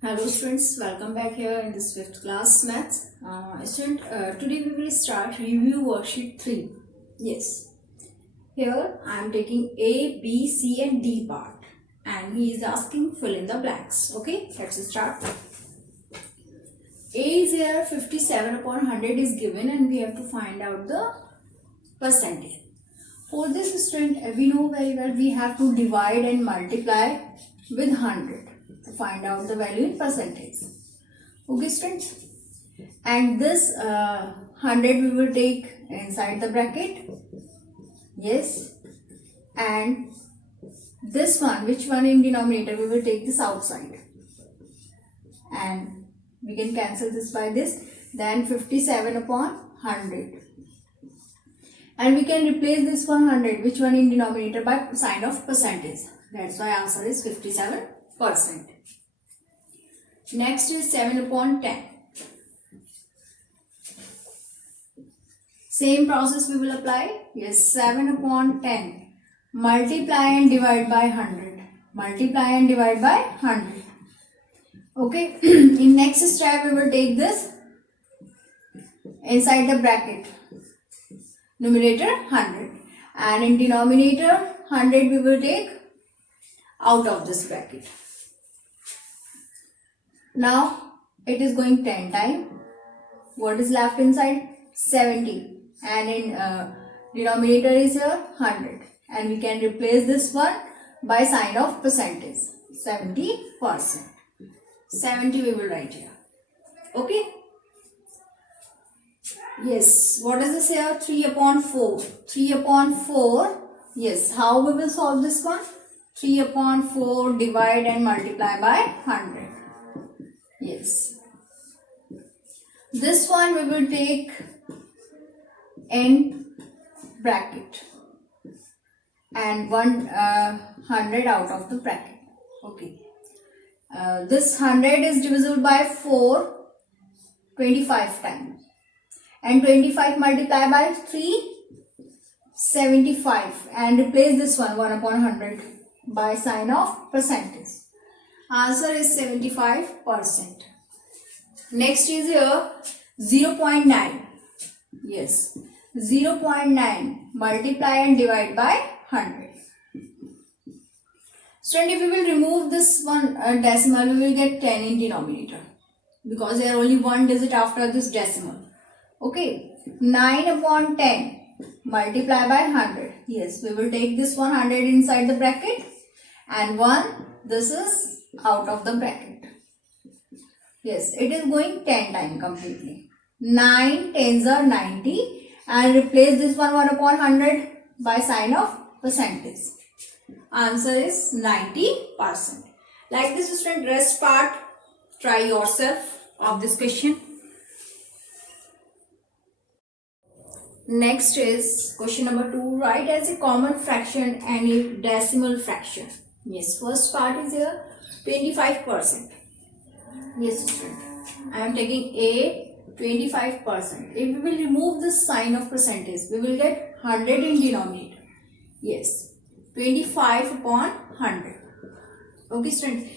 Hello students, welcome back here in this 5th class maths. Today we will start review worksheet 3. Yes, here I am taking A, B, C and D part and he is asking fill in the blanks. Okay, let's start. A is here 57 upon 100 is given and we have to find out the percentage. For this student, we know very well we have to divide and multiply with 100. To find out the value in percentage. Okay students, and this 100 we will take inside the bracket. Yes, and this one, which one in denominator, we will take this outside and we can cancel this by this. Then 57 upon 100 and we can replace this 100, which one in denominator, by sign of percentage. That's why answer is 57%. Next is 7 upon 10. Same process we will apply. Yes, 7 upon 10. Multiply and divide by 100. Multiply and divide by 100. Okay. In next step we will take this inside the bracket. Numerator 100. And in denominator 100 we will take out of this bracket. Now it is going 10 times. What is left inside? 70. And in denominator is here 100. And we can replace this one by sign of percentage. 70%. 70 we will write here. Okay. Yes. What is this here? 3 upon 4. 3 upon 4. Yes. How we will solve this one? 3 upon 4 divide and multiply by 100. Yes. This one we will take in bracket and 100 out of the bracket. Okay. This 100 is divisible by 4 25 times. And 25 multiply by 3 75. And replace this one 1 upon 100 by sign of percentage. Answer is 75%. Next is here 0.9. Yes, 0.9 multiply and divide by 100. Student, if we will remove this one decimal, we will get 10 in denominator because there are only one digit after this decimal. Okay, 9 upon 10 multiply by 100. Yes, we will take this 100 inside the bracket and 1, this is out of the bracket. Yes, it is going 10 times completely. 9 tens are 90 and replace this one 1 upon 100 by sign of percentage. Answer is 90%. Like this student, rest part try yourself of this question. Next is question number 2. Write as a common fraction and a decimal fraction. Yes, first part is here 25%. Yes student, I am taking a 25%. If we will remove this sign of percentage, we will get 100 in denominator. Yes, 25 upon 100. Okay student,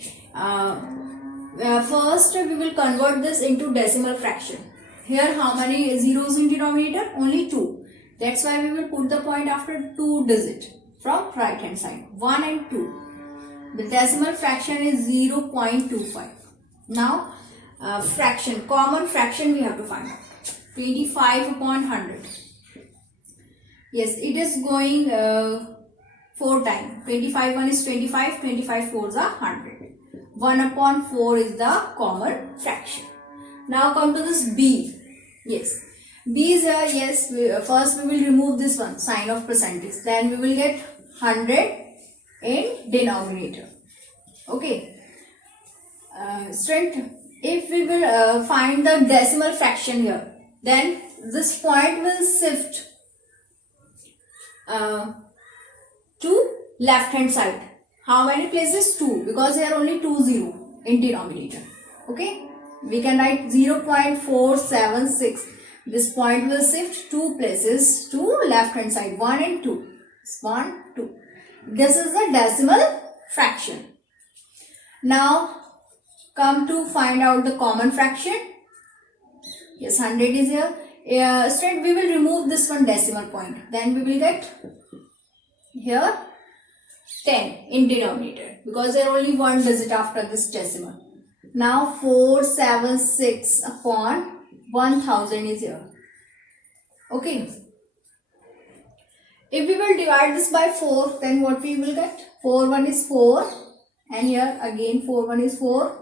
first we will convert this into decimal fraction. Here how many zeros in denominator? Only 2. That's why we will put the point after 2 digit from right hand side, 1 and 2. The decimal fraction is 0.25. Now, fraction, common fraction we have to find out. 25 upon 100. Yes, it is going 4 times. 25 1 is 25, 25 4s are 100. 1 upon 4 is the common fraction. Now come to this B. Yes, B is here. Yes, first we will remove this one, sign of percentage. Then we will get 100 in denominator. Okay. Student, if we will find the decimal fraction here, then this point will shift to left hand side. How many places? 2, because there are only 2 0 in denominator. Okay, we can write 0.476. This point will shift 2 places to left hand side, 1 and 2. 1 2. This is the decimal fraction. Now come to find out the common fraction. Yes, 100 is here. Student, we will remove this one decimal point. Then we will get here 10 in denominator because there are only one digit after this decimal. Now 476 upon 1000 is here. Okay. If we will divide this by 4, then what we will get? 4 1 is 4 and here again 4 1 is 4.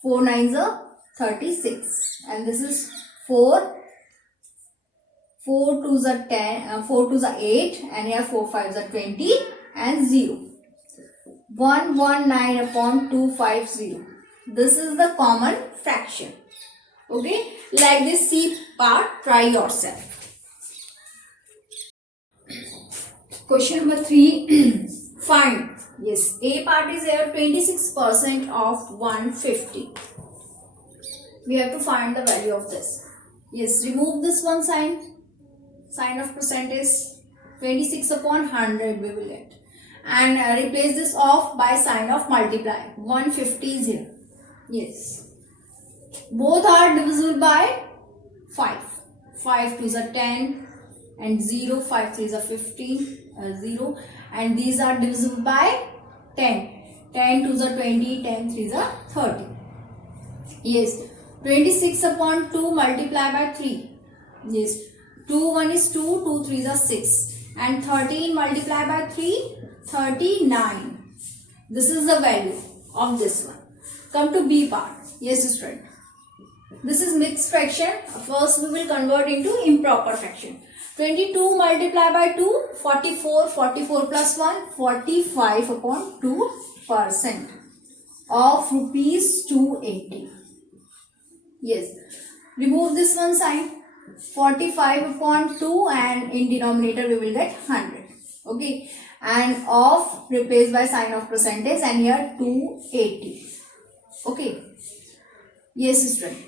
4 9s are 36 and this is 4. 4 2s are 10, 4 2s are 8 and here 4 5s are 20 and 0. 119 upon 250. This is the common fraction. Okay, like this C part, try yourself. Question number 3. Find. Yes, A part is here 26% of 150. We have to find the value of this. Yes, remove this one sign. Sign of percentage. 26 upon 100 we will get. And replace this off by sign of multiply. 150 is here. Yes. Both are divisible by 5. 5 2s are 10 and 0. 5 3s are 15. 0. And these are divisible by 10. 10 2s are 20. 10 3s are 30. Yes. 26 upon 2 multiply by 3. Yes. 2 1 is 2. 2 3s are 6. And 13 multiply by 3. 39. This is the value of this one. Come to B part. Yes, student. This is mixed fraction. First we will convert into improper fraction. 22 multiply by 2, 44, 44 plus 1, 45 upon 2% of rupees 280. Yes. Remove this one sign. 45 upon 2 and in denominator we will get 100. Okay. And of replaced by sign of percentage and here 280. Okay. Yes, student.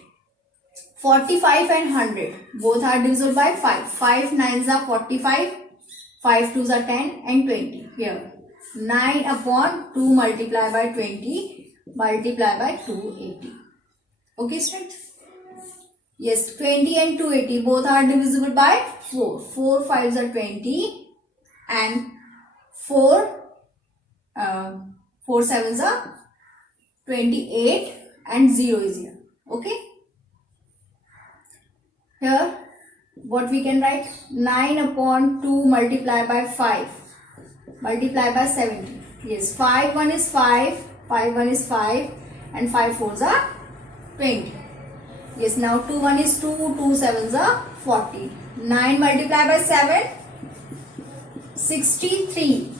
45 and 100 both are divisible by 5. 5 9s are 45. 5 2s are 10 and 20. Here 9 upon 2 multiply by 20 multiply by 280. Okay, student. Yes, 20 and 280 both are divisible by 4. 4 5s are 20 and 4 7s are 28 and 0 is here. Okay. Here what we can write? 9 upon 2 multiply by 5 multiply by 70. Yes, 5 1 is 5. 5 1 is 5 and 5 4s are 20. Yes, now 2 1 is 2. 2 7s are 40. 9 multiply by 7. 63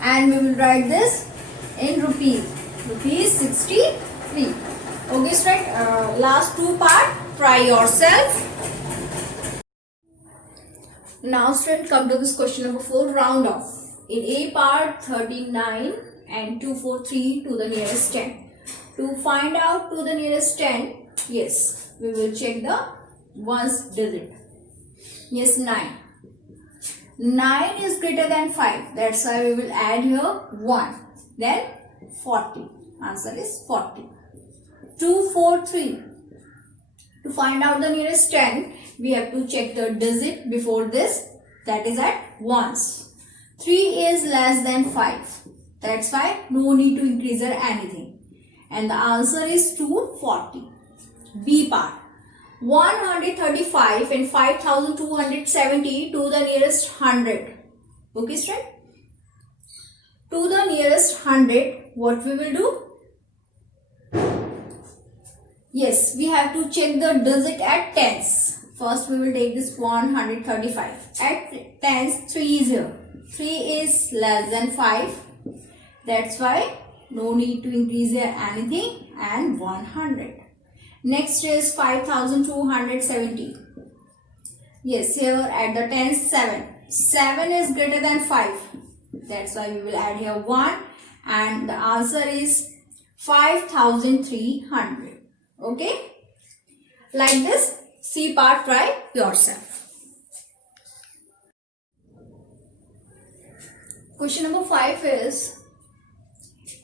and we will write this in rupees. Rupees 63. Okay, student. Last two part, try yourself. Now, student, come to this question number 4, round off. In A part, 39 and 243 to the nearest 10. To find out to the nearest 10, yes, we will check the ones digit. Yes, 9. 9 is greater than 5. That's why we will add here 1. Then 40. Answer is 40. 2, 4, 3. To find out the nearest 10, we have to check the digit before this. That is at ones. 3 is less than 5. That's why no need to increase or anything. And the answer is 240. B part. 135 and 5270 to the nearest 100. Okay, student? To the nearest 100, what we will do? Yes, we have to check the digit at tens. First, we will take this 135. At tens, 3 is here. 3 is less than 5. That's why no need to increase here anything and 100. Next is 5270. Yes, here at the tens, 7. 7 is greater than 5. That's why we will add here 1 and the answer is 5300. Okay, like this. C part, try yourself. Question number 5 is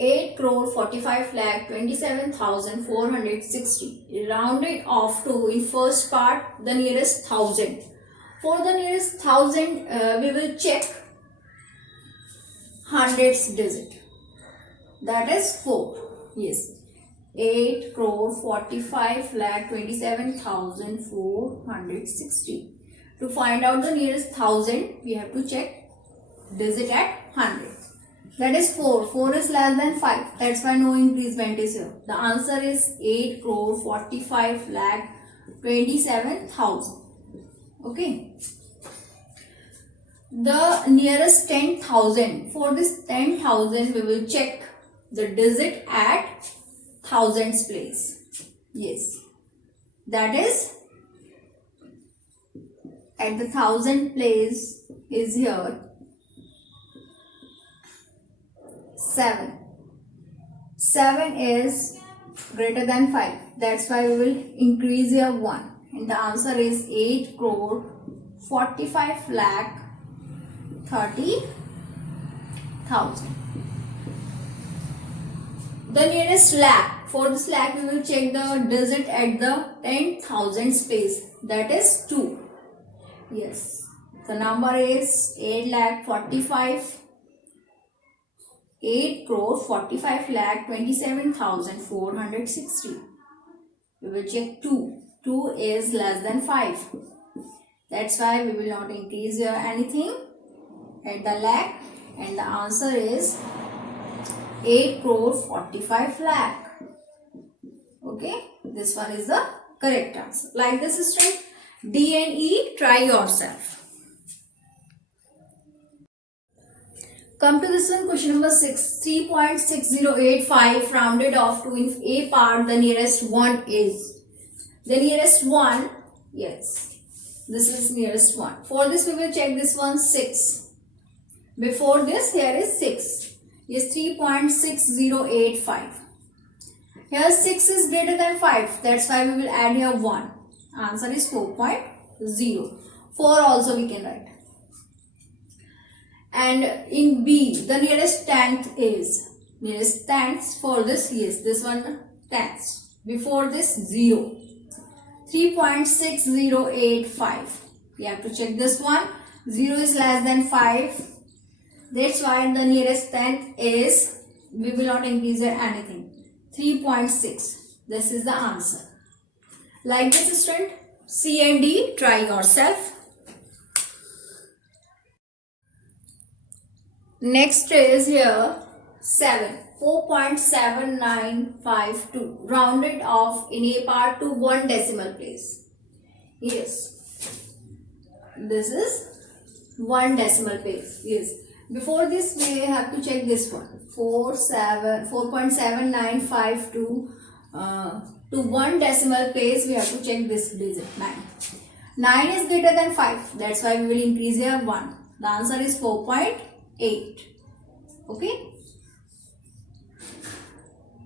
8,45,27,460. Rounded off to in first part the nearest thousand. For the nearest thousand, we will check hundreds digit. That is 4. Yes. 8,45,27,460. To find out the nearest thousand, we have to check digit at 100. That is 4. 4 is less than 5. That's why no increment is here. The answer is 8,45,27,000. Okay. The nearest 10,000. For this 10,000, we will check the digit at thousands place. Yes. That is at the thousand place is here 7. 7 is greater than 5. That's why we will increase here 1. And the answer is 8,45,30,000. The nearest lakh. For this lakh, we will check the digit at the 10,000 space. That is 2. Yes. The number is 8,45,27,460. We will check 2. 2 is less than 5. That's why we will not increase here anything at the lakh. And the answer is 8,45,00,000. Okay, this one is the correct answer. Like this student, D and E, try yourself. Come to this one, question number 6. 3.6085 rounded off to in A part, the nearest one is. The nearest one, yes, this is nearest one. For this we will check this one 6. Before this, here is 6. Yes, 3.6085. Here 6 is greater than 5. That's why we will add here 1. Answer is 4.0. 4 also we can write. And in B, the nearest tenth is. Nearest tenths for this, yes, this one tenths. Before this, 0. 3.6085. We have to check this one. 0 is less than 5. That's why the nearest tenth is, we will not increase here anything. 3.6. This is the answer. Like this student, C and D, try yourself. Next is here 7. 4.7952 rounded off in A part to 1 decimal place. Yes. This is 1 decimal place. Yes. Before this, we have to check this one. 4.7952 to 1 decimal place, we have to check this digit 9. 9 is greater than 5. That's why we will increase here 1. The answer is 4.8. Okay.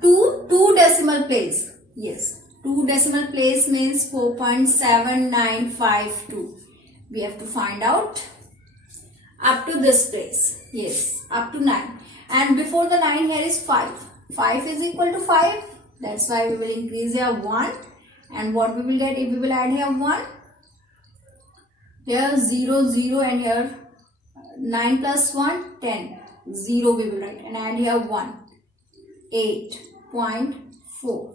2 decimal place. Yes. 2 decimal place means 4.7952. We have to find out up to this place. Yes, up to 9. And before the 9 here is 5. 5 is equal to 5. That's why we will increase here 1. And what we will get if we will add here 1? Here 0, 0 and here 9 plus 1, 10. 0 we will write and add here 1. 8.4.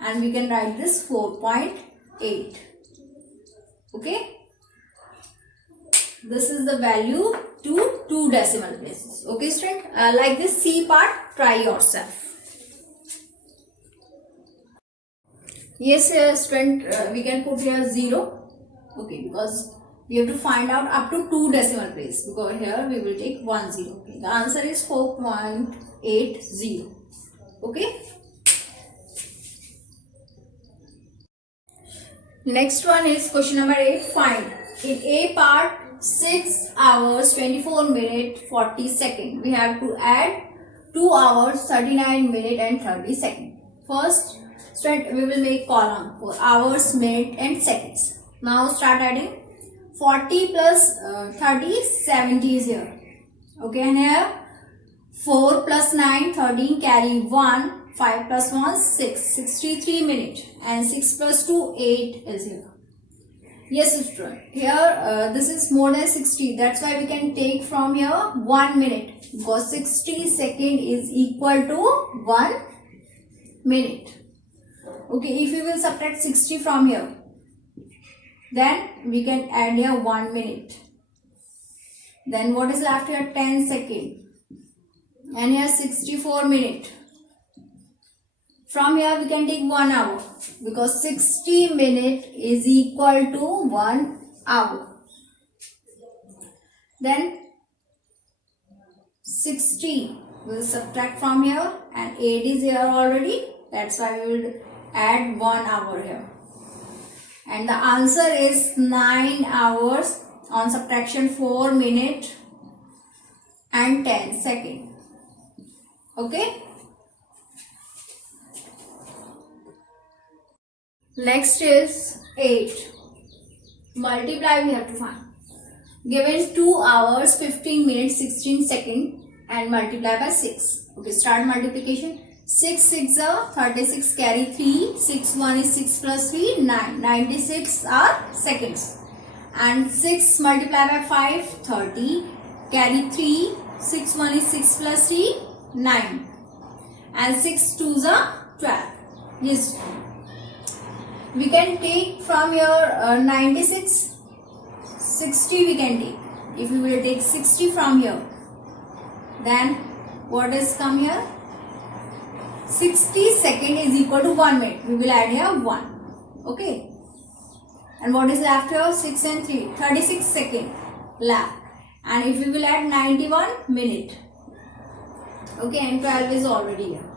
And we can write this 4.8. Okay. This is the value to 2 decimal places. Okay student, like this C part, try yourself. Yes student, we can put here 0. Okay, because we have to find out up to 2 decimal place, because here we will take 1 0. Okay, the answer is 4.80. Okay. Next one is question number 8. Find in A part 6 hours 24 minutes 40 seconds. We have to add 2 hours 39 minutes and 30 seconds. First, we will make column for hours, minutes and seconds. Now start adding. 40 plus 30, 70 is here. Okay, and here 4 plus 9, 13, carry 1. 5 plus 1, 6. 63 minutes. And 6 plus 2, 8 is here. Yes, student. Here, this is more than 60. That's why we can take from here 1 minute. Because 60 seconds is equal to 1 minute. Okay, if we will subtract 60 from here, then we can add here 1 minute. Then what is left here? 10 seconds. And here 64 minutes. From here we can take 1 hour. Because 60 minutes is equal to 1 hour. Then 60 we will subtract from here. And 8 is here already. That's why we will add 1 hour here. And the answer is 9 hours on subtraction 4 minutes and 10 seconds. Okay. Next is 8. Multiply we have to find. Given 2 hours, 15 minutes, 16 seconds and multiply by 6. Okay, start multiplication. 6 6 are 36, carry 3. 6 1 is 6 plus 3, 9. 96 are seconds. And 6 multiply by 5, 30. Carry 3. 6 1 is 6 plus 3, 9. And 6 2s are 12. Yes. We can take from your 96, 60 we can take. If we will take 60 from here, then what is come here? 60 seconds is equal to 1 minute. We will add here 1. Okay. And what is left here? 6 and 3. 36 seconds left. And if we will add 91 minutes. Okay. And 12 is already here.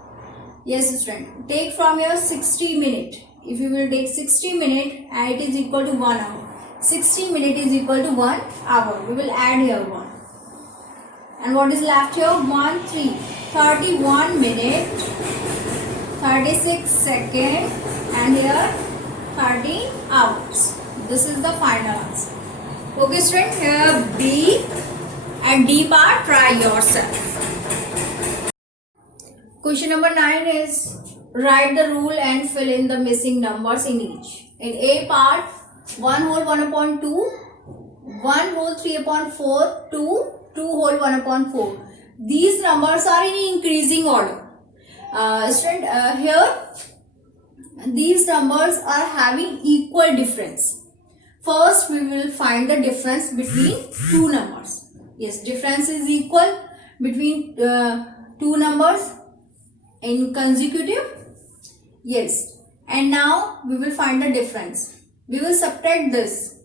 Yes, student. Take from here 60 minutes. If you will take 60 minutes and it is equal to 1 hour. 60 minutes is equal to 1 hour. We will add here 1. And what is left here? 1, 3. 31 minutes, 36 seconds and here 13 hours. This is the final answer. Okay, student, here B and D part, try yourself. Question number 9 is write the rule and fill in the missing numbers in each. In A part, 1 whole 1 upon 2, 1 whole 3 upon 4, 2 whole 1 upon 4. These numbers are in increasing order. Student, here these numbers are having equal difference. First, we will find the difference between two numbers. Yes, difference is equal between two numbers in consecutive. Yes, and now we will find the difference. We will subtract this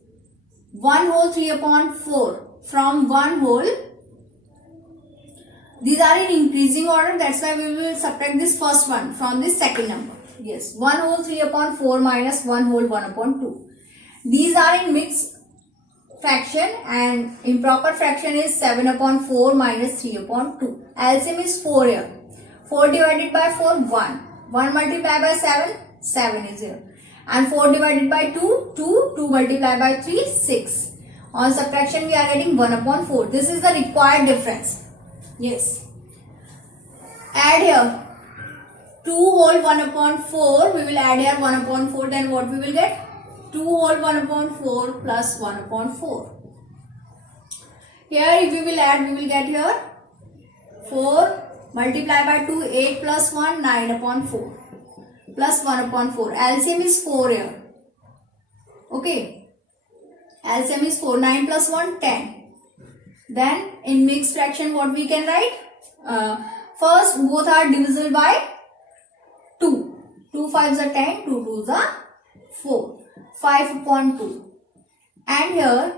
1 whole 3 upon 4 from 1 whole. These are in increasing order. That's why we will subtract this first one from this second number. Yes, 1 whole 3 upon 4 minus 1 whole 1 upon 2. These are in mixed fraction and improper fraction is 7 upon 4 minus 3 upon 2. LCM is 4 here. 4 divided by 4, 1. 1 multiplied by 7, 7 is here. And 4 divided by 2, 2. 2 multiplied by 3, 6. On subtraction we are getting 1 upon 4. This is the required difference. Yes. Add here 2 whole 1 upon 4. We will add here 1 upon 4. Then what we will get? 2 whole 1 upon 4 plus 1 upon 4. Here if we will add, we will get here 4 multiply by 2, 8 plus 1, 9 upon 4 plus 1 upon 4. LCM is 4 here. Okay. LCM is 4. 9 plus 1, 10. Then in mixed fraction what we can write? First both are divisible by 2. 2 5s are 10, 2 2s are 4. 5 upon 2. And here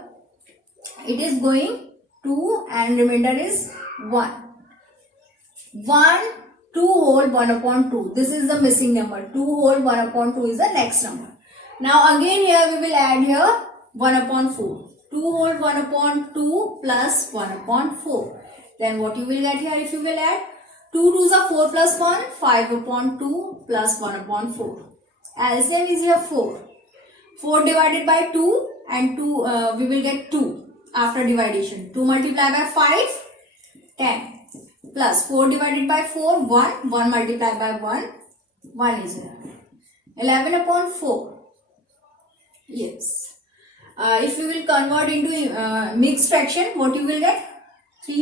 it is going 2 and remainder is 1. 1, 2 whole 1 upon 2. This is the missing number. 2 whole 1 upon 2 is the next number. Now again here we will add here 1 upon 4. 2 whole 1 upon 2 plus 1 upon 4. Then what you will get here if you will add? 2 2s are 4 plus 1. 5 upon 2 plus 1 upon 4. LCM is here 4. 4 divided by 2 and 2 we will get 2 after division. 2 multiplied by 5, 10. plus 4 divided by 4, 1, 1 multiplied by 1, 1 is here. 11 upon 4. Yes. If you will convert into mixed fraction, what you will get? 4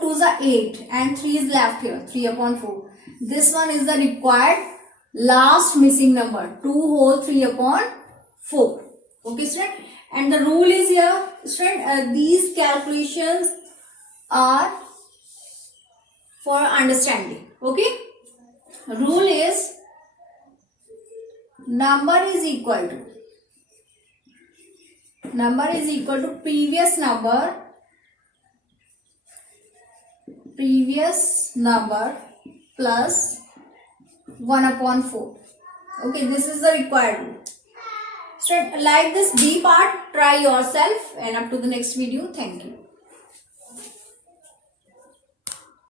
2s are 8 and 3 is left here, 3 upon 4. This one is the required last missing number, 2 whole 3 upon 4. Okay, student? And the rule is here, student, these calculations are for understanding. Okay? Rule is number is equal to previous number plus 1 upon 4. Okay, this is the required rule. Student, like this B part, try yourself, and up to the next video. Thank you.